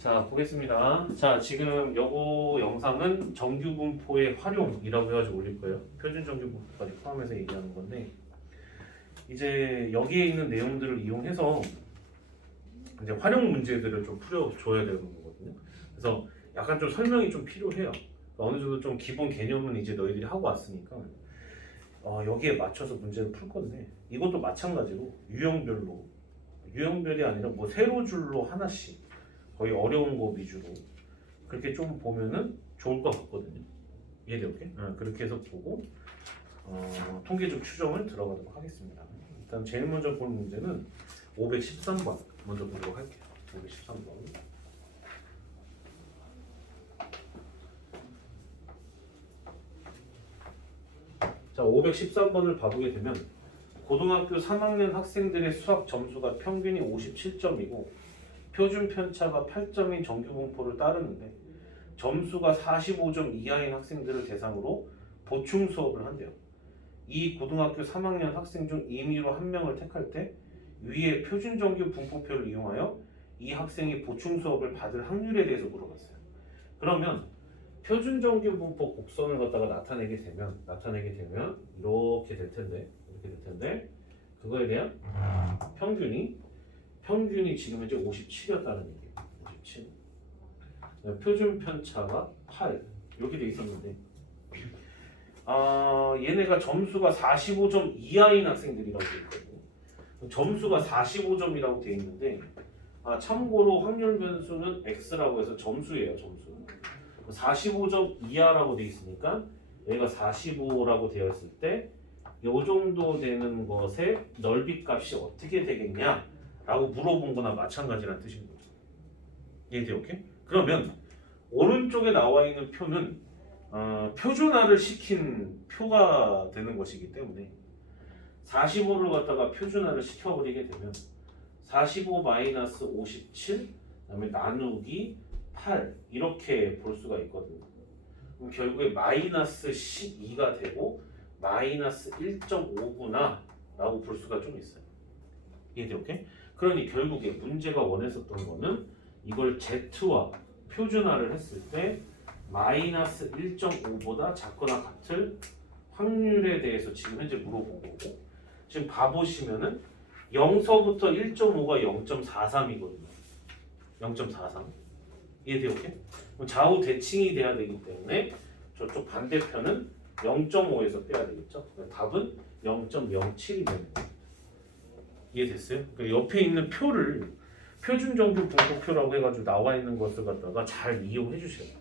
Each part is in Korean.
자, 보겠습니다. 자, 지금 요거 영상은 정규분포의 활용이라고 해가지고 올릴 거예요. 표준 정규분포까지 포함해서 얘기하는 건데, 이제 여기에 있는 내용들을 이용해서 이제 활용 문제들을 좀 풀어줘야 되는 거거든요. 그래서 약간 좀 설명이 좀 필요해요. 어느 정도 좀 기본 개념은 이제 너희들이 하고 왔으니까 여기에 맞춰서 문제를 풀 건데, 이것도 마찬가지로 유형별이 아니라 뭐 세로줄로 하나씩 거의 어려운 거 위주로 그렇게 좀 보면은 좋을 것 같거든요. 이해되게? 그렇게 해서 보고 통계적 추정을 들어가도록 하겠습니다. 일단 제일 먼저 볼 문제는 513번 먼저 보도록 할게요. 513번. 자, 513번을 봐보게 되면 고등학교 3학년 학생들의 수학 점수가 평균이 57점이고 표준 편차가 8점인 정규분포를 따르는데 점수가 45점 이하인 학생들을 대상으로 보충 수업을 한대요. 이 고등학교 3학년 학생 중 임의로 한 명을 택할 때 위의 표준 정규 분포표를 이용하여 이 학생이 보충 수업을 받을 확률에 대해서 물어봤어요. 그러면 표준 정규 분포 곡선을 갖다가 나타내게 되면 이렇게 될 텐데 그거에 대한 평균이 지금 현재 57이었다는 얘기예요. 57. 표준 편차가 8 이렇게 돼 있었는데 얘네가 점수가 45점 이하인 학생들이라고 돼 있거든요. 점수가 45점이라고 돼 있는데 참고로 확률 변수는 x라고 해서 점수예요. 점수. 45점 이하라고 돼 있으니까 얘가 45라고 되어 있을 때 요 정도 되는 것의 넓이 값이 어떻게 되겠냐 라고 물어본 거나 마찬가지라는 뜻인 거죠. 이해돼요? 오케이? 그러면 오른쪽에 나와 있는 표는 표준화를 시킨 표가 되는 것이기 때문에 45를 갖다가 표준화를 시켜버리게 되면 45-57 그다음에 나누기 8 이렇게 볼 수가 있거든요. 그럼 결국에 마이너스 12가 되고 마이너스 1.5구나 라고 볼 수가 좀 있어요. 이해돼요? 오케이? 그러니 결국에 문제가 원했었던 거는 이걸 Z와 표준화를 했을 때 마이너스 1.5보다 작거나 같을 확률에 대해서 지금 현재 물어본 거고 지금 봐보시면은 0서부터 1.5가 0.43이거든요. 0.43 이해돼요? 오케이? 그럼 좌우 대칭이 돼야 되기 때문에 저쪽 반대편은 0.5에서 빼야 되겠죠? 답은 0.07이 되는 거예요. 이해됐어요? 그러니까 옆에 있는 표를 표준 정규 분포표라고 해가지고 나와 있는 것을 갖다가 잘 이용해 주셔야 돼요.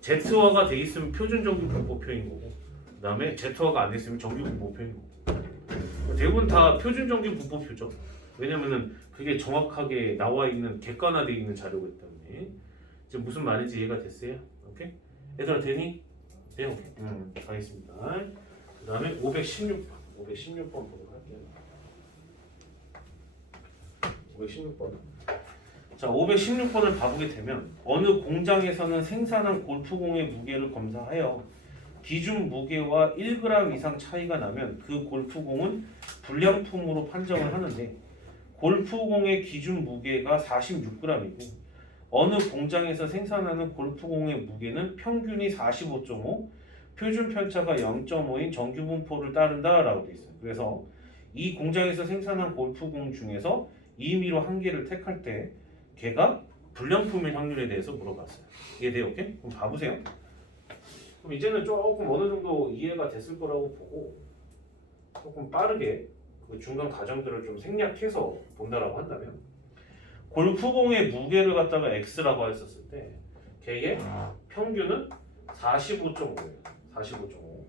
Z화가 돼 있으면 표준 정규 분포표인 거고 그 다음에 Z화가 안 돼 있으면 정규 분포표인 거고 대부분 다 표준 정규 분포표죠. 왜냐면은 그게 정확하게 나와 있는 객관화되어 있는 자료이기 때문에 지금 무슨 말인지 이해가 됐어요? 오케이? 얘들아 되니? 네, 오케이. 가겠습니다. 그 다음에 516번 보도록 할게요. 516번. 자, 516번을 봐보게 되면 어느 공장에서는 생산한 골프공의 무게를 검사하여 기준 무게와 1g 이상 차이가 나면 그 골프공은 불량품으로 판정을 하는데 골프공의 기준 무게가 46g이고 어느 공장에서 생산하는 골프공의 무게는 평균이 45.5, 표준 편차가 0.5인 정규 분포를 따른다라고 돼 있어요. 그래서 이 공장에서 생산한 골프공 중에서 임의로 한 개를 택할 때 걔가 불량품의 확률에 대해서 물어봤어요. 이해돼요? 오케이? 그럼 봐보세요. 그럼 이제는 조금 어느 정도 이해가 됐을 거라고 보고 조금 빠르게 그 중간 과정들을 좀 생략해서 본다라고 한다면 골프공의 무게를 갖다가 x라고 했었을 때 걔의 평균은 45.5예요. 45.5.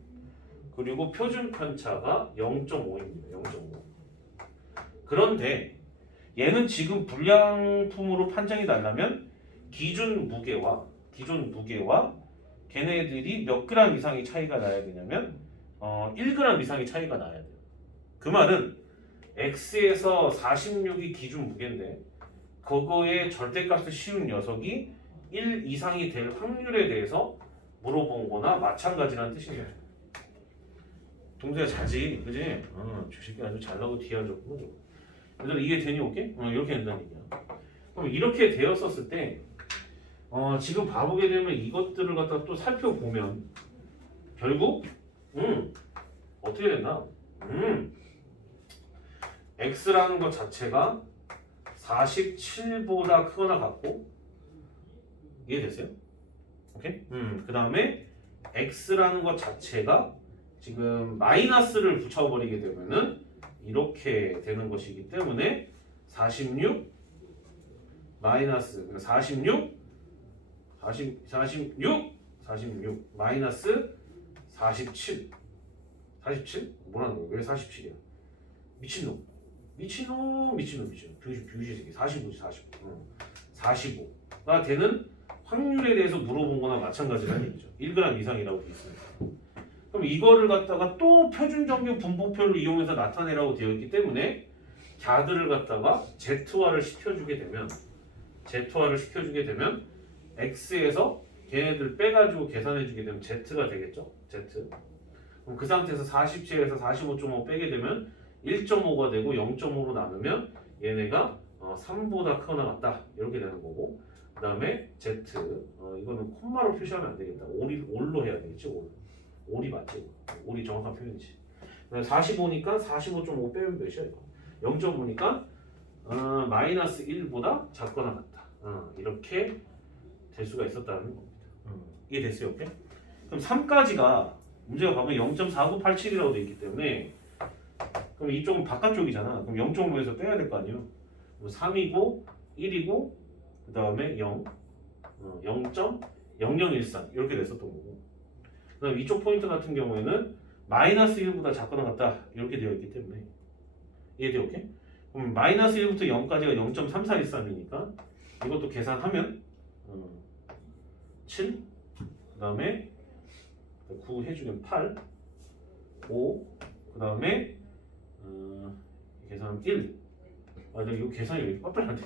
그리고 표준 편차가 0.5입니다. 0.5. 그런데 얘는 지금 불량품으로 판정이 나려면 기준 무게와 걔네들이 몇 그램 이상의 차이가 나야 되냐면 1g 이상의 차이가 나야 돼요. 그 말은 x에서 46이 기준 무게인데 그거의 절대값을 씌운 녀석이 1 이상이 될 확률에 대해서 물어본 거나 마찬가지라는 뜻이에요. 동생아 자지, 그지? 주식이 아주 잘나고 뒤아졌고 얘들아 이게 되니 오케이? 이렇게 된다는 얘기야. 그럼 이렇게 되었었을 때 지금 봐보게 되면 이것들을 갖다 또 살펴보면 결국 어떻게 됐나? x라는 것 자체가 47보다 크거나 같고 이해됐어요? 오케이? 그 다음에 x라는 것 자체가 지금 마이너스를 붙여버리게 되면은 이렇게 되는 것이기 때문에 46 마이너스 46 마이너스 47 뭐라는 거야? 왜 47이야? 미친놈 병신 새끼 45가 되는 확률에 대해서 물어본 거나 마찬가지라는 얘기죠. 1g 이상이라고 되어 있습니다. 그럼 이거를 갖다가 또 표준정규 분포표를 이용해서 나타내라고 되어 있기 때문에 걔들을 갖다가 Z화를 시켜주게 되면 X에서 걔네들 빼가지고 계산해주게 되면 Z가 되겠죠. Z. 그럼 그 상태에서 47에서 45.5 빼게 되면 1.5가 되고 0.5로 나누면 얘네가 3보다 크거나 같다 이렇게 되는 거고 그 다음에 Z 이거는 콤마로 표시하면 안 되겠다. 올로 해야 되겠지. 올이 맞지. 올이 정확한 표현이지. 45니까 45.5 빼면 몇이야 이거? 0.5니까 마이너스 1보다 작거나 같다. 이렇게 될 수가 있었다는 겁니다. 이해됐어요? 오케이? 그럼 3까지가 문제가 보면 0.4987이라고 되어 있기 때문에 그럼 이쪽은 바깥쪽이잖아. 그럼 0.5에서 빼야 될 거 아니에요? 3이고 1이고 그 다음에 0 0.0013 이렇게 됐었던 거고 그 다음 이쪽 포인트 같은 경우에는 마이너스 1보다 작거나 같다 이렇게 되어 있기 때문에 이해돼요? 오케이? 그럼 마이너스 1부터 0까지가 0.3413이니까 이것도 계산하면 7 그 다음에 9 해주면 8 5 그 다음에 계산하면 1 내가 이거 계산이 왜 이렇게 빡빡이 안 돼?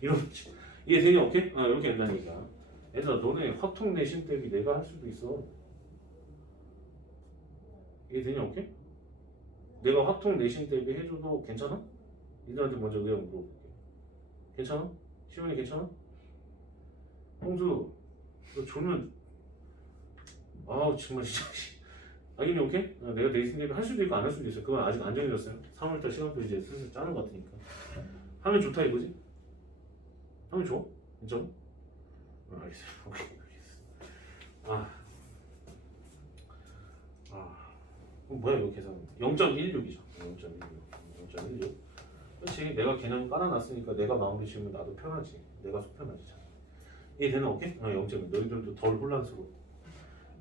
이러지 이해되냐? 오케이? 이렇게 된다니까 얘들아 너네 확통 내신 대비 내가 할 수도 있어 이해되냐? 오케이? 내가 확통 내신 대비 해줘도 괜찮아? 니들한테 먼저 의견 물어볼게 괜찮아? 시원이 괜찮아? 홍수 너 졸면 정말 진짜 아니 오케이? 내가 내신 대비 할 수도 있고 안 할 수도 있어 그건 아직 안 정해졌어요 3월달 시간표 이제 슬슬 짜는 것 같으니까 하면 좋다 이거지? 하면 좋아? 진짜로? 알겠어요 오케이 뭐야 이거 계산 0.16이죠 0.16 그렇지 내가 개념 깔아놨으니까 내가 마무리 지으면 나도 편하지 내가 속 편하지 이해되나 오케이? 0.1 너희들도 덜 혼란스러워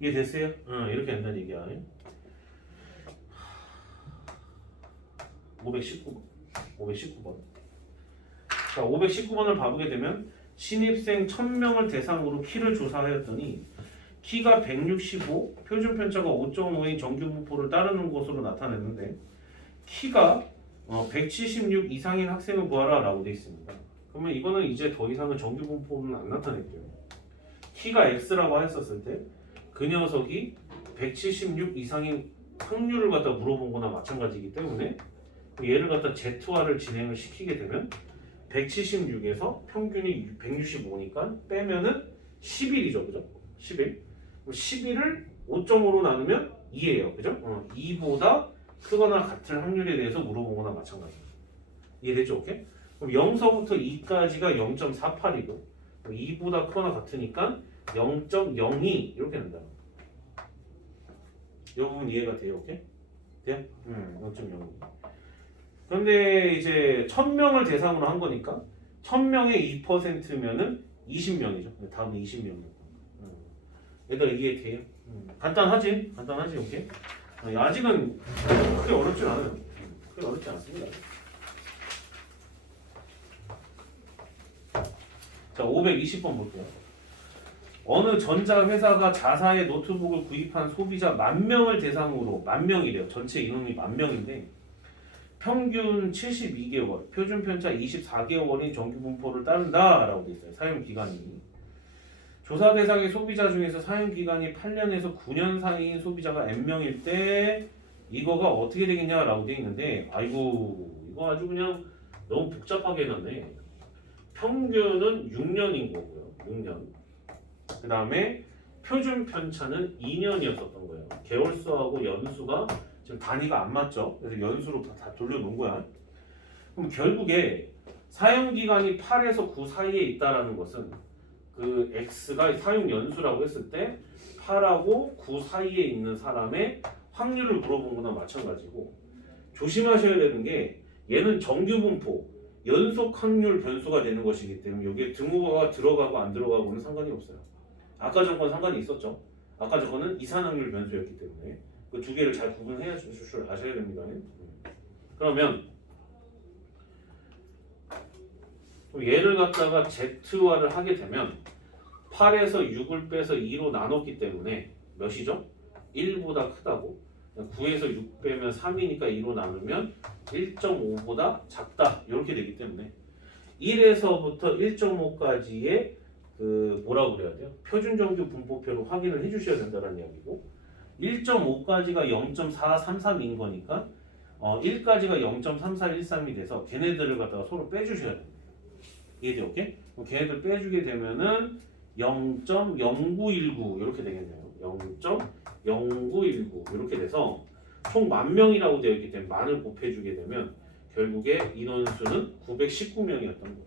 이해됐어요? 이렇게 된다는 얘기야 519번 자 519번을 봐보게 되면 신입생 1000명을 대상으로 키를 조사하였더니 키가 165, 표준 편차가 5.5의 정규 분포를 따르는 것으로 나타냈는데 키가 176 이상인 학생을 구하라 라고 되어 있습니다. 그러면 이거는 이제 더 이상은 정규 분포는 안 나타냈죠. 키가 X라고 했었을 때 그 녀석이 176 이상인 확률을 갖다 물어본 거나 마찬가지이기 때문에 얘를 갖다 Z화를 진행을 시키게 되면 176에서 평균이 165니까 빼면은 11이죠. 그죠? 11. 11을 5.5로 나누면 2예요. 그죠? 2보다 크거나 같을 확률에 대해서 물어본 거나 마찬가지예요. 이해됐죠? 오케이? 그럼 0서부터 2까지가 0.48이고 2보다 크거나 같으니까 0.02 이렇게 된다. 이 부분 이해가 돼요? 오케이? 돼요? 0.02. 그런데 이제 1000명을 대상으로 한 거니까 1000명의 2%면은 20명이죠. 다음은 20명이고. 얘들아 이해 돼요? 간단하지? 오케이? 아직은 크게 어렵진 않아요. 크게 어렵지 않습니다. 자, 520번 볼게요. 어느 전자회사가 자사의 노트북을 구입한 소비자 10,000명을 대상으로 10,000명이래요. 전체 인원이 10,000명인데 평균 72개월, 표준 편차 24개월인 정규 분포를 따른다라고 돼 있어요. 사용 기간이. 조사 대상의 소비자 중에서 사용 기간이 8년에서 9년 사이인 소비자가 N명일 때 이거가 어떻게 되겠냐라고 돼 있는데 이거 아주 그냥 너무 복잡하게 해놨네. 평균은 6년인 거고요. 6년. 그 다음에 표준 편차는 2년이었었던 거예요. 개월수하고 연수가 지금 단위가 안 맞죠? 그래서 연수로 다 돌려놓은 거야. 그럼 결국에 사용기간이 8에서 9 사이에 있다라는 것은 그 x가 사용 연수라고 했을 때 8하고 9 사이에 있는 사람의 확률을 물어본 거나 마찬가지고, 조심하셔야 되는 게 얘는 정규 분포 연속 확률 변수가 되는 것이기 때문에 여기에 등호가 들어가고 안 들어가고는 상관이 없어요. 아까 전 건 상관이 있었죠. 아까 전 거는 이산확률 변수였기 때문에 그 두 개를 잘 구분해야 줄 아셔야 됩니다. 그러면 얘를 갖다가 Z화를 하게 되면 8에서 6을 빼서 2로 나눴기 때문에 몇이죠? 1보다 크다고. 9에서 6 빼면 3이니까 2로 나누면 1.5보다 작다. 이렇게 되기 때문에 1에서부터 1.5까지의 그 뭐라고 그래야 돼요? 표준정규 분포표로 확인을 해주셔야 된다는 이야기고, 1.5까지가 0.433인 거니까 1까지가 0.3413이 돼서 걔네들을 갖다가 서로 빼주셔야 됩니다. 이해돼요? 오케이? 그럼 걔네들 빼주게 되면은 0.0919 이렇게 되겠네요. 0.0919 이렇게 돼서 총 10,000명이라고 되어 있기 때문에 만을 곱해주게 되면 결국에 인원수는 919명이었던 거예요.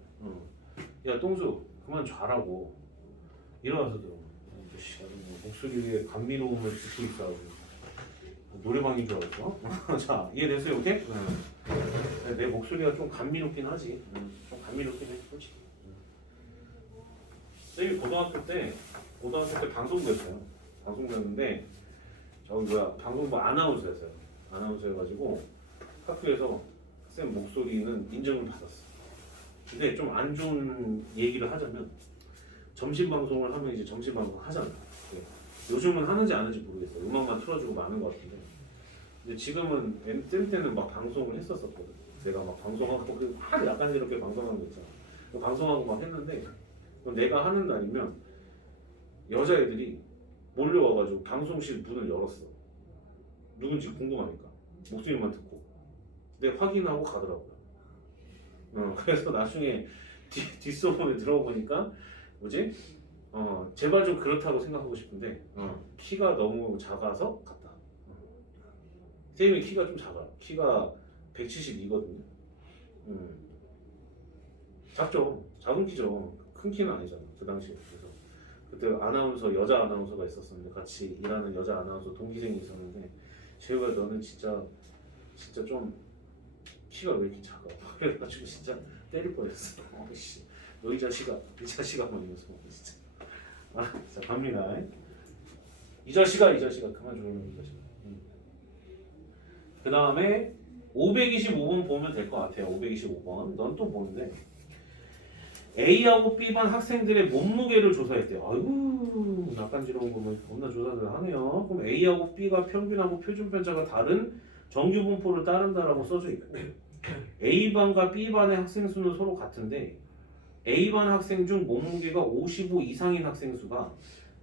야 똥수 그만 자라고 일어나서 들어. 목소리에 감미로움을 듣고 있어. 노래방인 줄 알았어. 자 이해됐어요? 오케이? 내 목소리가 좀 감미롭긴 하지. 좀 감미롭긴 해 솔직히. 쌤이 고등학교 때 방송부였어요. 방송부였는데 저기 방송부 아나운서였어요. 아나운서여가지고 학교에서 쌤 목소리는 인정을 받았어. 근데 좀 안 좋은 얘기를 하자면 점심 방송을 하면 이제 점심 방송 하잖아. 요즘은 하는지 안 하는지 모르겠어. 음악만 틀어주고 마는 것 같은데. 근데 지금은 쌤 때는 막 방송을 했었거든. 내가 막 방송하고 막 약간 이렇게 방송하는 거 있잖아. 방송하고 막 했는데 내가 하는 날이면 여자애들이 몰려와가지고 방송실 문을 열었어. 누군지 궁금하니까 목소리만 듣고. 근데 확인하고 가더라고요. 그래서 나중에 뒷소문에 들어보니까 뭐지? 제발 좀 그렇다고 생각하고 싶은데 키가 너무 작아서 갔다. 쌤이 키가 좀 작아요. 키가 172거든요. 작죠. 작은 키죠. 큰 키는 아니잖아. 그 당시에. 그래서 그때 아나운서 여자 아나운서가 있었는데 같이 일하는 여자 아나운서 동기생이 있었는데 재우야 너는 진짜 좀 키가 왜 이렇게 작아? 그래가지고 진짜 때릴 뻔했어. 씨, 너 이 자식아 막 이러면서 진짜. 자 갑니다. 이 자식아 그만 조용히 이 자식아. 그 다음에 525번 보면 될 것 같아요. 525번. 넌 또 뭔데? A하고 B반 학생들의 몸무게를 조사했대요. 아이고 낯간지러운 거면 겁나 조사를 하네요. 그럼 A하고 B가 평균하고 표준편차가 다른 정규 분포를 따른다라고 써져 있고, A반과 B반의 학생 수는 서로 같은데 A반 학생 중 몸무게가 55 이상인 학생 수가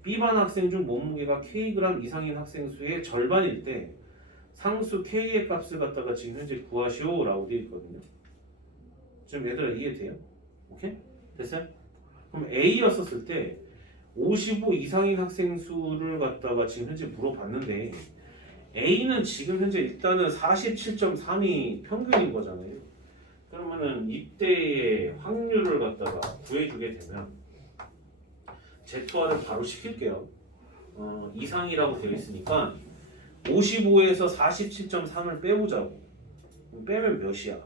B반 학생 중 몸무게가 Kg 이상인 학생 수의 절반일 때 상수 K의 값을 갖다가 지금 현재 구하시오 라고 되어 있거든요. 지금 얘들아 이해돼요? 오케이? 됐어요? 그럼 A였었을 때 55 이상인 학생 수를 갖다가 지금 현재 물어봤는데 A는 지금 현재 일단은 47.3이 평균인 거잖아요. 그러면은 이때의 확률을 갖다가 구해주게 되면 Z화를 바로 시킬게요. 이상이라고 되어 있으니까 55에서 47.3을 빼보자고. 빼면 몇이야?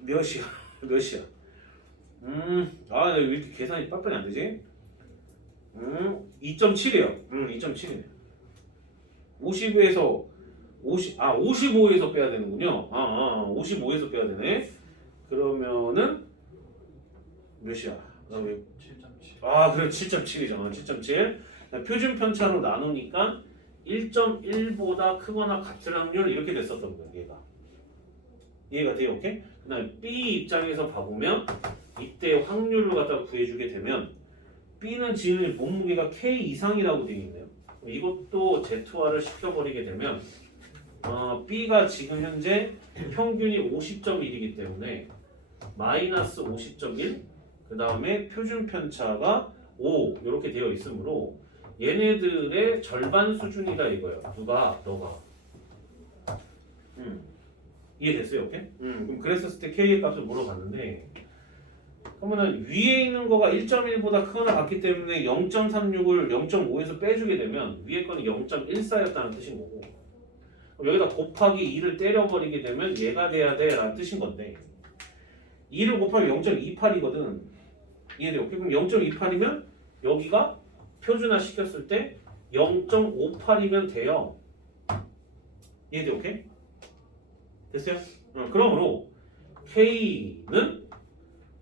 몇이야? 왜 이렇게 계산이 빡빡이 안 되지? 2.7이에요. 2.7이네. 55에서 빼야 되는군요. 55에서 빼야 되네. 그러면은 몇이야? 7.7. 그래 7.7이잖아. 7.7. 표준 편차로 나누니까 1.1보다 크거나 같은 확률 이렇게 됐었던 거야. 이해가 돼요? 오케이? 그다음에 B 입장에서 봐보면 이때 확률을 갖다가 구해주게 되면 B는 지금 몸무게가 K 이상이라고 되어 있네요. 이것도 Z화를 시켜버리게 되면 B가 지금 현재 평균이 50.1이기 때문에 마이너스 50.1, 그 다음에 표준 편차가 5 이렇게 되어 있으므로 얘네들의 절반 수준이다 이거예요. 누가? 너가. 이해됐어요? 오케이? 그럼 그랬었을 때 K의 값을 물어봤는데 그러면은 위에 있는 거가 1.1보다 크거나 같기 때문에 0.36을 0.5에서 빼주게 되면 위에 거는 0.14였다는 뜻인 거고 그럼 여기다 곱하기 2를 때려버리게 되면 얘가 돼야 돼 라는 뜻인 건데 2를 곱하면 0.28이거든. 이해돼요? 오케이? 그럼 0.28이면 여기가 표준화 시켰을 때 0.58이면 돼요. 이해돼요? 오케이? 됐어요? 그러므로 K는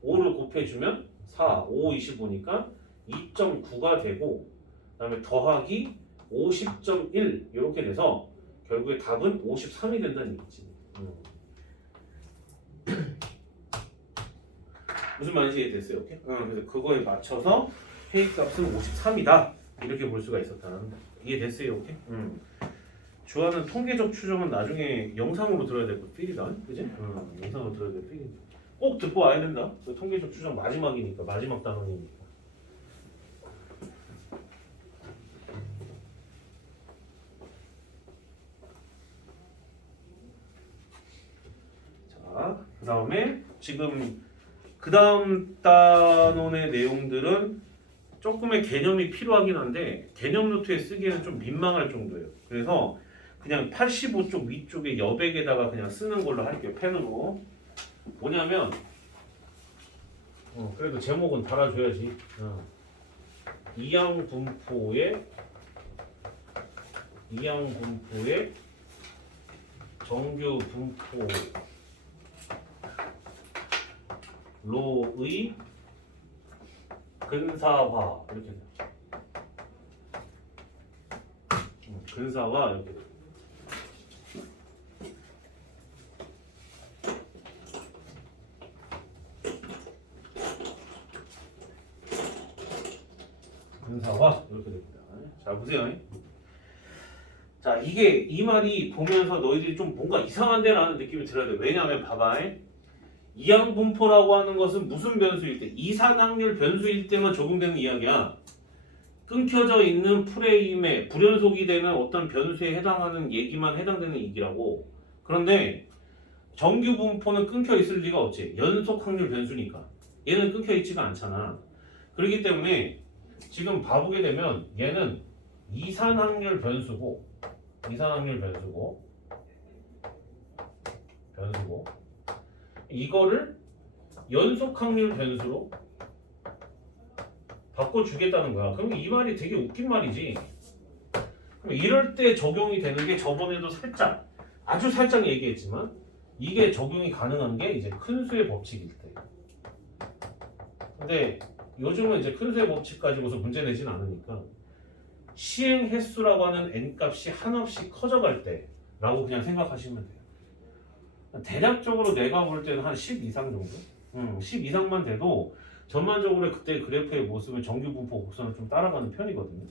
5를 곱해주면 4, 5, 25니까 2.9가 되고 그 다음에 더하기 50.1 이렇게 돼서 결국에 답은 53이 된다는 얘기지. 무슨 말인지 이해됐어요? 오케이? 그래서 그거에 맞춰서 K 값은 53이다 이렇게 볼 수가 있었다는 이해됐어요? 오케이? 주하는 통계적 추정은 나중에 영상으로 들어야 될 거 필이다, 그지? 영상으로 들어야 될 필이. 꼭 듣고 와야 된다. 그 통계적 추정 마지막이니까 마지막 단원이니까. 자, 그 다음에 지금 그 다음 단원의 내용들은 조금의 개념이 필요하긴 한데 개념 노트에 쓰기에는 좀 민망할 정도예요. 그래서 그냥 85쪽 위쪽에 여백에다가 그냥 쓰는 걸로 할게요. 펜으로. 뭐냐면 그래도 제목은 달아줘야지. 이항분포의 정규 분포로의 근사화 이렇게 돼요. 근사화 이렇게 돼요. 근사화 이렇게 됩니다. 자 보세요. 자 이게 이 말이 보면서 너희들이 좀 뭔가 이상한데 라는 느낌이 들어야 돼. 왜냐하면 봐봐. 이항분포라고 하는 것은 무슨 변수일 때? 이산항률 변수일 때만 적용되는 이야기야. 끊겨져 있는 프레임에 불연속이 되는 어떤 변수에 해당하는 얘기만 해당되는 얘기라고. 그런데 정규 분포는 끊겨 있을 리가 없지. 연속 확률 변수니까. 얘는 끊겨 있지가 않잖아. 그렇기 때문에 지금 봐보게 되면 얘는 이산항률 변수고 이거를 연속확률 변수로 바꿔주겠다는 거야. 그럼 이 말이 되게 웃긴 말이지. 그럼 이럴 때 적용이 되는 게 저번에도 아주 살짝 얘기했지만 이게 적용이 가능한 게 이제 큰 수의 법칙일 때. 근데 요즘은 이제 큰 수의 법칙 가지고서 문제 내진 않으니까 시행 횟수라고 하는 n값이 한없이 커져갈 때라고 그냥 생각하시면 돼요. 대략적으로 내가 볼 때는 한 10 이상 정도? 10 이상만 돼도 전반적으로 그때 그래프의 모습은 정규 분포 곡선을 좀 따라가는 편이거든요.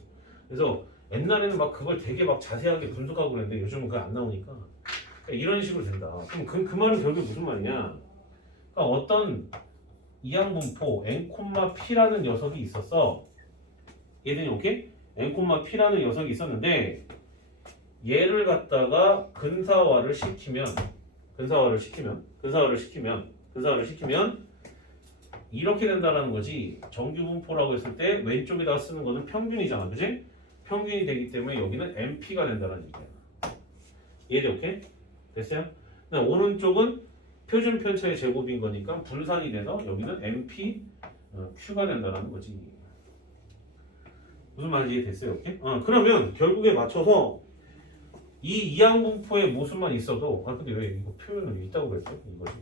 그래서 옛날에는 막 그걸 되게 막 자세하게 분석하고 그랬는데 요즘은 그게 안 나오니까 그러니까 이런 식으로 된다. 그럼 그 말은 결국 무슨 말이냐? 그러니까 어떤 이항분포 n,p라는 녀석이 있었어. 얘들이 오케이? n,p라는 녀석이 있었는데 얘를 갖다가 근사화를 시키면 이렇게 된다라는 거지. 정규 분포라고 했을 때 왼쪽에다가 쓰는 거는 평균이잖아, 그지? 평균이 되기 때문에 여기는 NP가 된다는 얘기야. 이해돼, 오케이? 됐어요? 오른쪽은 표준 편차의 제곱인 거니까 분산이 돼서 여기는 NP Q가 된다는 거지. 무슨 말인지 이해됐어요, 오케이? 그러면 결국에 맞춰서 이 이항분포의 모습만 있어도 근데 왜 이거 표현은 있다고 그랬죠? 이거지.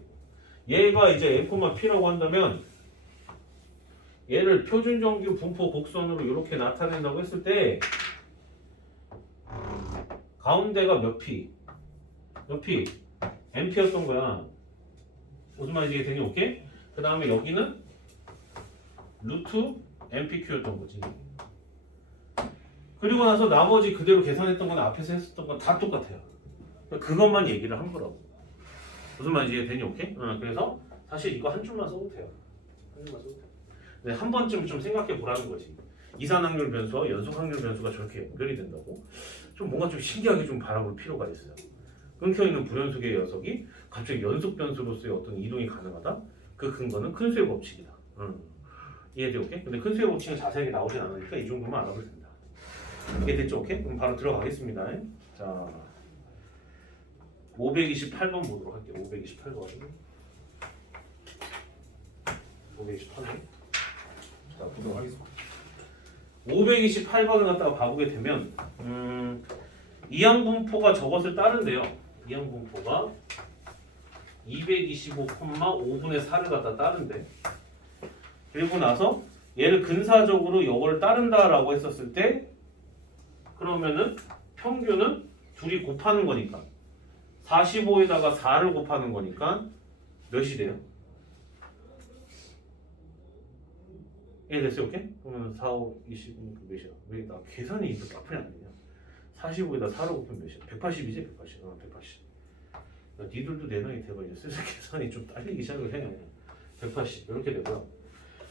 얘가 이제 n,p라고 한다면 얘를 표준정규 분포 곡선으로 이렇게 나타낸다고 했을 때 가운데가 몇 p? np였던 거야. 무슨 말인지 이해되니? 오케이? 그 다음에 여기는 루트 npq였던 거지. 그리고 나서 나머지 그대로 계산했던 건 앞에서 했었던 건 다 똑같아요. 그것만 얘기를 한 거라고. 무슨 말인지 이해되니? 오케이? 그래서 사실 이거 한 줄만 써도 돼요. 근데 한 번쯤 좀 생각해 보라는 거지. 이산 확률 변수와 연속 확률 변수가 저렇게 연결이 된다고? 좀 뭔가 좀 신기하게 좀 바라볼 필요가 있어요. 끊겨 있는 불연속의 녀석이 갑자기 연속 변수로서의 어떤 이동이 가능하다? 그 근거는 큰 수의 법칙이다. 이해돼? 오케이? 근데 큰 수의 법칙은 자세하게 나오진 않으니까 이 정도만 알아도 된다. 이게 됐죠? 오케이? 그럼 바로 들어가겠습니다. 자, 528번 보도록 할게요. 528번. 528번. 자, 보도록 하겠습니다. 528번을 갖다가 봐보게 되면 이항분포가 저것을 따른대요. 이항분포가 225,5분의 4를 갖다 따른대. 그리고 나서 얘를 근사적으로 이걸 따른다라고 했었을 때 그러면은 평균은 둘이 곱하는 거니까 45에다가 4를 곱하는 거니까 몇이 돼요? 예, 됐어요, 오케이? 그러면 4, 5, 20, 몇이야? 왜 나 계산이 이렇게 앞이 안 되냐? 45에다 4를 곱하면 몇이야? 180이지? 180. 180. 야, 니들도 내 나이 돼봐 이제 슬슬 계산이 좀 딸리기 시작을 해. 180 이렇게 되고요.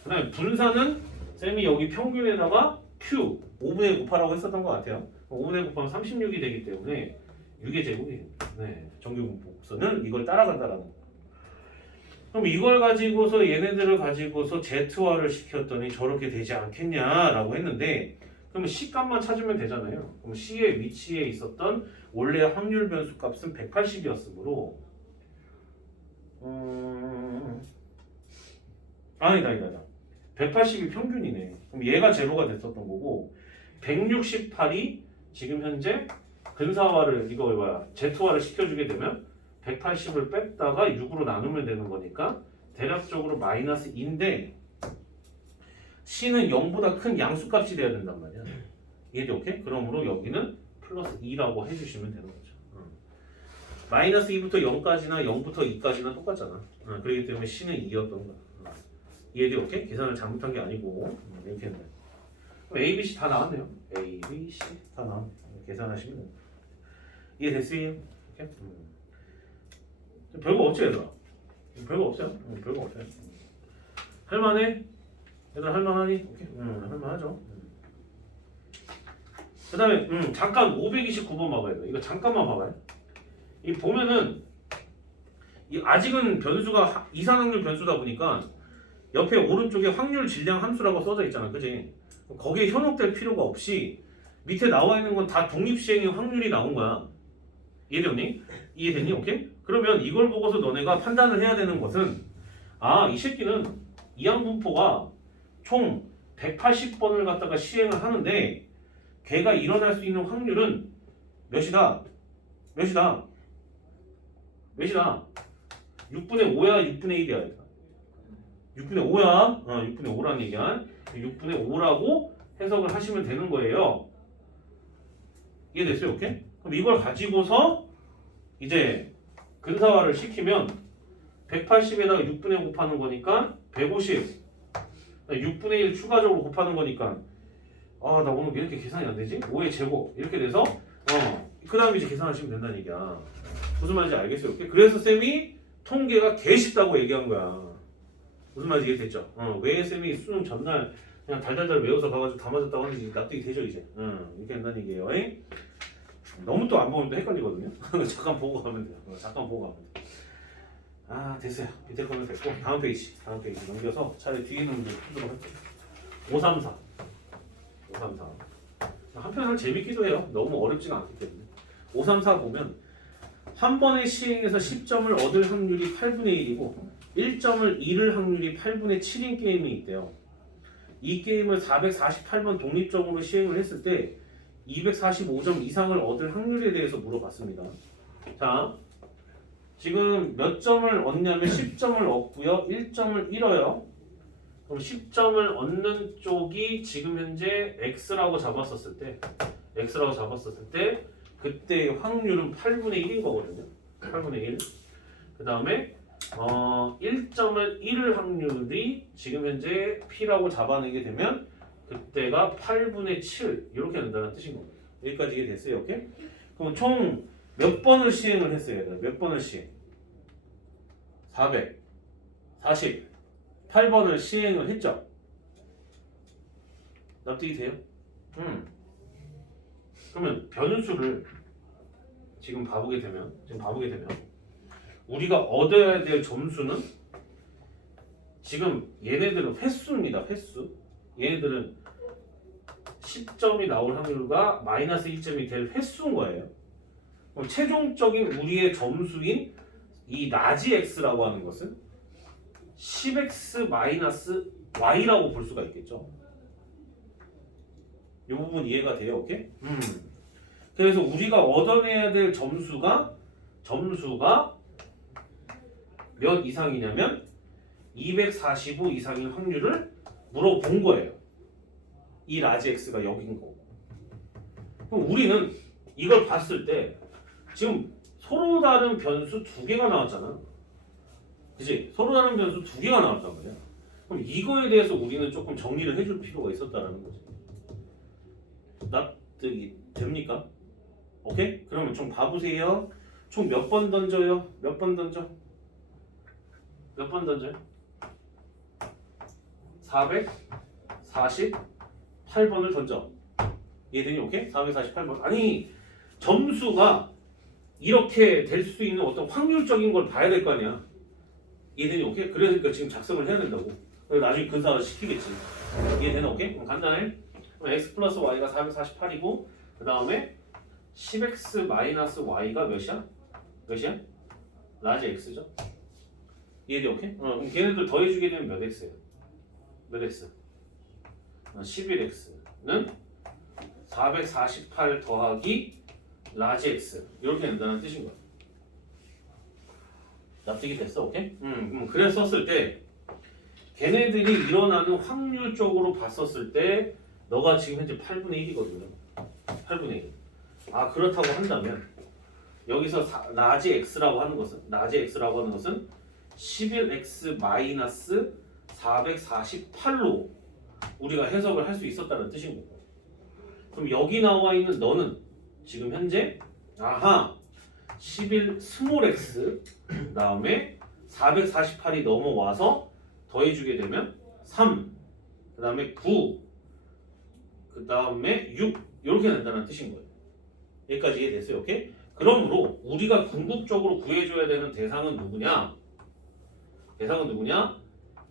그 다음에 분산은 쌤이 여기 평균에다가 Q 5분의 곱하라고 했었던 것 같아요. 5분의 곱하면 36이 되기 때문에 6의 제곱이 네, 정규분포는 이걸 따라간다라는 거. 그럼 이걸 가지고서 얘네들을 가지고서 Z화를 시켰더니 저렇게 되지 않겠냐라고 했는데 그러면 C값만 찾으면 되잖아요. 그럼 C의 위치에 있었던 원래 확률 변수 값은 180이었으므로 아니다. 180이 평균이네. 그럼 얘가 제로가 됐었던 거고 168이 지금 현재 근사화를 이거 뭐야 Z화를 시켜주게 되면 180을 뺐다가 6으로 나누면 되는 거니까 대략적으로 마이너스 2인데 C는 0보다 큰 양수값이 돼야 된단 말이야. 이해돼? 오케이? 그러므로 여기는 플러스 2라고 해주시면 되는 거죠. 마이너스 2부터 0까지나 0부터 2까지나 똑같잖아. 그렇기 때문에 C는 2였던 거야. 이해돼? 오케이? 계산을 잘못한 게 아니고 이렇게 했네. A, B, C 다 나왔네요. A, B, C 다 나왔네. 계산하시면 됩니다. 이해됐어요? 오케이? 별거 없지 얘들아? 별거 없어요? 별거 없어요. 할만해? 얘들아 할만하니? 오케이? 할만하죠. 그 다음에 잠깐 529번 봐봐요. 이거 잠깐만 봐봐요. 이 보면은 이 아직은 변수가 이산확률 변수다 보니까 옆에 오른쪽에 확률 질량 함수라고 써져 있잖아. 그지? 거기에 현혹될 필요가 없이 밑에 나와 있는 건 다 독립시행의 확률이 나온 거야. 이해됐니? 이해됐니? 오케이? 그러면 이걸 보고서 너네가 판단을 해야 되는 것은 이 새끼는 이항분포가 총 180번을 갖다가 시행을 하는데 걔가 일어날 수 있는 확률은 몇이다? 6분의 5야? 6분의 1이야? 6분의 5야? 6분의 5라는 얘기야. 6분의 5라고 해석을 하시면 되는 거예요. 이해됐어요? 오케이? 그럼 이걸 가지고서 이제 근사화를 시키면 180에다가 6분의 5 곱하는 거니까 150 6분의 1 추가적으로 곱하는 거니까 나 오늘 왜 이렇게 계산이 안 되지? 5의 제곱 이렇게 돼서 그 다음에 이제 계산하시면 된다는 얘기야. 무슨 말인지 알겠어요? 오케이? 그래서 쌤이 통계가 개 쉽다고 얘기한 거야. 무슨 말인지 이해됐죠? 왜 쌤이 수능 전날 그냥 달달달 외워서 가가지고 다 맞았다고 하는지 납득이 되죠 이제. 이렇게 된다는 얘기예요. 너무 또 안 보면 또 헷갈리거든요. 잠깐 보고 가면 돼요. 잠깐 보고 가면 돼요. 됐어요. 밑에 거는 됐고 다음 페이지 넘겨서 차라리 뒤에 있는 걸 푸도록 할게요. 534 한편으로 재밌기도 해요. 너무 어렵지가 않기 때문에 534 보면 한 번의 시행에서 10점을 얻을 확률이 8분의 1이고 1점을 잃을 확률이 8분의 7인 게임이 있대요. 이 게임을 448번 독립적으로 시행을 했을 때 245점 이상을 얻을 확률에 대해서 물어봤습니다. 자, 지금 몇 점을 얻냐면 10점을 얻고요. 1점을 잃어요. 그럼 10점을 얻는 쪽이 지금 현재 X라고 잡았었을 때 그때 확률은 8분의 1인 거거든요. 8분의 1. 그 다음에 1점을 잃을 확률이 지금 현재 P라고 잡아내게 되면 그때가 8분의 7 이렇게 된다는 뜻인 겁니다. 여기까지 이해됐어요? 오케이? 그럼 총 몇 번을 시행을 했어요? 몇 번을 시행? 448번을 시행을 했죠. 납득이 돼요? 그러면 변수를 지금 봐보게 되면 우리가 얻어야 될 점수는 지금 얘네들은 횟수입니다. 횟수. 얘네들은 10점이 나올 확률과 마이너스 1점이 될 횟수인 거예요. 그럼 최종적인 우리의 점수인 이 라지 x라고 하는 것은 10x 마이너스 y라고 볼 수가 있겠죠. 이 부분 이해가 돼요? 오케이? 그래서 우리가 얻어내야 될 점수가 몇 이상이냐면 245 이상인 확률을 물어본 거예요. 이 라지 x가 여긴 거고. 그럼 우리는 이걸 봤을 때 지금 서로 다른 변수 두 개가 나왔잖아. 그치? 서로 다른 변수 두 개가 나왔단 말이야. 그럼 이거에 대해서 우리는 조금 정리를 해줄 필요가 있었다라는 거지. 납득이 됩니까? 오케이? 그러면 좀 봐보세요. 총 몇 번 던져요? 몇 번 던져? 몇 번 던져요? 448번을 던져. 이해되니? 오케이? 448번. 아니 점수가 이렇게 될 수 있는 어떤 확률적인 걸 봐야 될 거 아니야. 이해되니? 오케이? 그러니까 지금 작성을 해야 된다고. 나중에 근사를 시키겠지. 이해되나? 오케이? 그럼 간단해. 그럼 x 플러스 y가 448이고 그 다음에 10x 마이너스 y가 몇이야? 몇이야? 라지 x죠. 이해돼? 오케이? 그럼 걔네들 더해주게 되면 몇 x예요? 몇 x? 11x는 448 더하기 라지 x 이렇게 된다는 뜻인 거야. 납득이 됐어? 오케이? 그래 썼을 때 걔네들이 일어나는 확률적으로 봤었을 때 너가 지금 현재 8분의 1이거든요. 8분의 1. 아 그렇다고 한다면 여기서 라지 x라고 하는 것은 11x 마이너스 448로 우리가 해석을 할 수 있었다는 뜻인 거고. 그럼 여기 나와 있는 너는 지금 현재 11 스몰 x 다음에 448이 넘어와서 더해주게 되면 3 그 다음에 9 그 다음에 6 이렇게 된다는 뜻인 거예요. 여기까지 이해됐어요? 오케이? 그러므로 우리가 궁극적으로 구해줘야 되는 대상은 누구냐?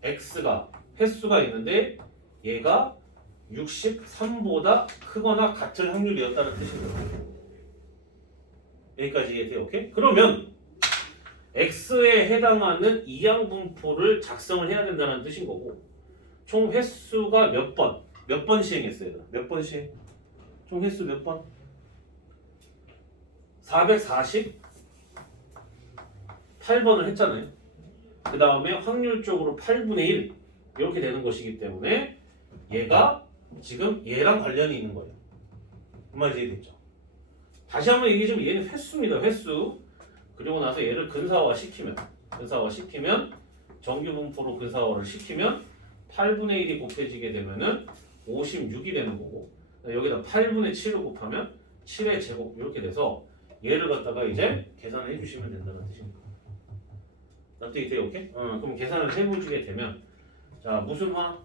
x가 횟수가 있는데 얘가 63보다 크거나 같을 확률이었다는 뜻인 거예요. 여기까지 이해돼요? 오케이? 그러면 x에 해당하는 이항분포를 작성을 해야 된다는 뜻인 거고 총 횟수가 몇 번 시행했어요? 몇 번 시행? 총 횟수 몇 번? 448번을 했잖아요. 그 다음에 확률적으로 8분의 1 이렇게 되는 것이기 때문에 얘가 지금 얘랑 관련이 있는 거예요. 그 말이 이해됐죠? 다시 한번 얘기해주면 얘는 횟수입니다. 횟수. 그리고 나서 얘를 근사화시키면 정규분포로 근사화를 시키면 8분의 1이 곱해지게 되면은 56이 되는 거고 여기다 8분의 7을 곱하면 7의 제곱 이렇게 돼서 얘를 갖다가 이제 계산을 해주시면 된다는 뜻입니다. 납득이 돼요? 오케이? 그럼 계산을 해보시게 되면 자 무슨 화?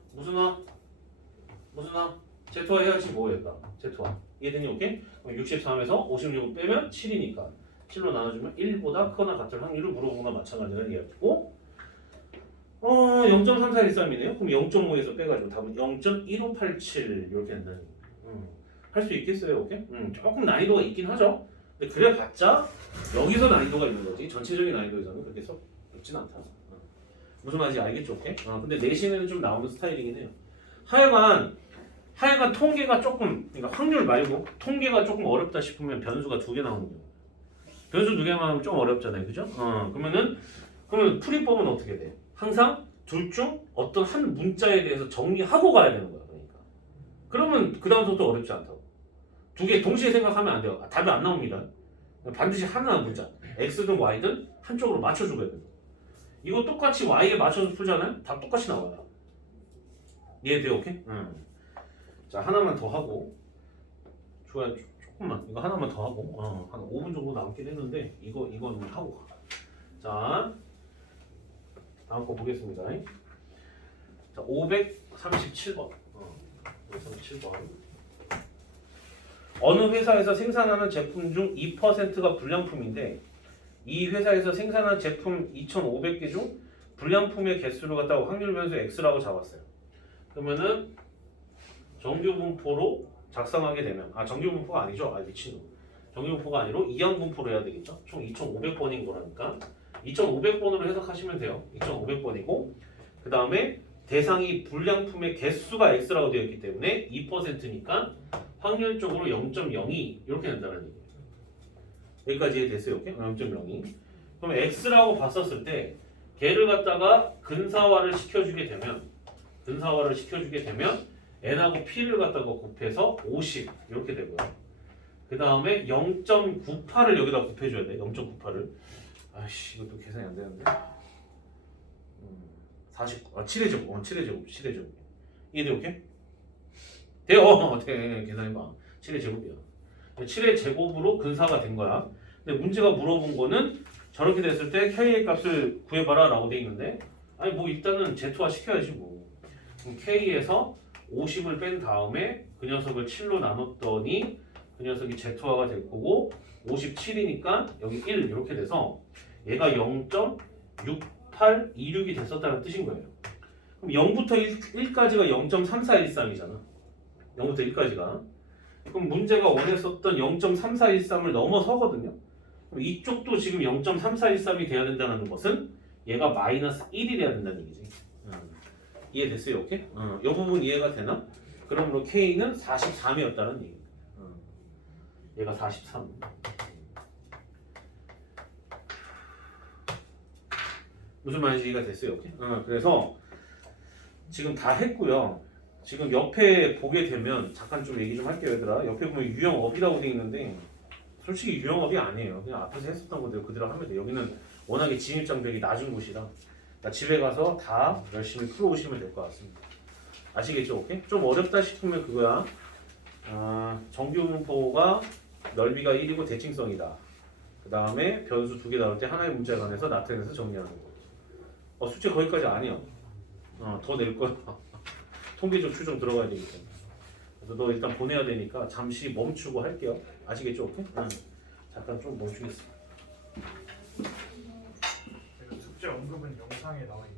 제토화 해야지 뭐였다? 제토화 이해되니? 오케이? 그럼 63에서 56을 빼면 7이니까 7로 나눠주면 1보다 크거나 같을 확률을 물어본 거나 마찬가지라는 얘기였고 0.3413이네요. 그럼 0.5에서 빼가지고 답은 0.1587 이렇게 된다는 거예요. 할 수 있겠어요? 오케이? 조금 난이도가 있긴 하죠. 근데 그래봤자 여기서 난이도가 있는 거지 전체적인 난이도에서는 그렇게 썩 높진 않다. 무슨 말인지 알겠죠? 오케이? 근데 내신에는 좀 나오는 스타일이긴 해요. 하여간 통계가 조금 그러니까 확률 말고 통계가 조금 어렵다 싶으면 변수가 2개 나오는 거예요. 변수 2개만 하면 좀 어렵잖아요. 그죠? 그러면 풀이법은 어떻게 돼? 항상 둘 중 어떤 한 문자에 대해서 정리하고 가야 되는 거야. 그러면 그 다음부터 어렵지 않다고. 2개 동시에 생각하면 안 돼요. 답이 안 나옵니다. 반드시 하나 문자 x든 y든 한쪽으로 맞춰줘야 돼요. 이거 똑같이 y에 맞춰서 풀잖아요. 답 똑같이 나와요. 이해돼요? 오케이? 자 하나만 더 하고 좋아요. 조금만 이거 하나만 더 하고 한 5분 정도 남긴 했는데 이거는 하고 가. 자 다음 거 보겠습니다. 자 537번 37번. 어느 회사에서 생산하는 제품 중 2%가 불량품인데 이 회사에서 생산한 제품 2,500개 중 불량품의 개수를 갖다가 확률 변수 x라고 잡았어요. 그러면은 정규 분포로 작성하게 되면 정규 분포가 아니죠. 미친놈. 정규 분포가 아니고 이항 분포로 해야 되겠죠. 총 2,500번인 거라니까 2,500번으로 해석하시면 돼요. 2,500번이고 그 다음에 대상이 불량품의 개수가 x라고 되어 있기 때문에 2%니까 확률적으로 0.02 이렇게 된다는 얘기예요. 여기까지 이해됐어요? 이렇게? 0.02. 그럼 x라고 봤었을 때 걔를 갖다가 근사화를 시켜주게 되면 n하고 p를 갖다가 곱해서 50 이렇게 되고요. 그 다음에 0.98을 여기다 곱해줘야 돼. 0.98을. 아이씨 이것도 계산이 안 되는데. 49. 7의 제곱. 7의 제곱. 이해돼 오케이? 돼요. 돼. 계산해봐. 7의 제곱이야. 7의 제곱으로 근사가 된 거야. 근데 문제가 물어본 거는 저렇게 됐을 때 K의 값을 구해봐라 라고 돼 있는데 아니 뭐 일단은 Z화 시켜야지 뭐. 그럼 K에서 50을 뺀 다음에 그 녀석을 7로 나눴더니 그 녀석이 Z화가 될 거고 57이니까 여기 1 이렇게 돼서 얘가 0.6826이 됐었다는 뜻인 거예요. 그럼 0부터 1까지가 0.3413이잖아. 0부터 1까지가. 그럼 문제가 원했었던 0.3413을 넘어서거든요. 그럼 이쪽도 지금 0.3413이 돼야 된다는 것은 얘가 마이너스 1이 돼야 된다는 얘기지. 이해됐어요? 오케이? 이 부분 이해가 되나? 그러므로 K는 43이었다는 얘기. 얘가 43. 무슨 말인지 이해가 됐어요? 오케이? 그래서 지금 다 했고요. 지금 옆에 보게 되면 잠깐 좀 얘기 좀 할게요, 얘들아. 옆에 보면 유형업이라고 돼 있는데 솔직히 유형업이 아니에요. 그냥 앞에서 했었던 거대로 그대로 하면 돼요. 여기는 워낙에 진입장벽이 낮은 곳이라 그러니까 집에 가서 다 열심히 풀어오시면 될 것 같습니다. 아시겠죠? 오케이? 좀 어렵다 싶으면 그거야. 정규 분포가 넓이가 1이고 대칭성이다. 그 다음에 변수 2개 나올 때 하나의 문제에 관해서 나타내서 정리하는 거. 숙제 거기까지 아니야. 더 낼 거야. 통계적 추정 들어가야 되기 때문에. 그래서 너 일단 보내야 되니까 잠시 멈추고 할게요. 아시겠죠? 오케이? 잠깐 좀 멈추겠습니다. 제가 숙제 언급은 영상에 나와 있는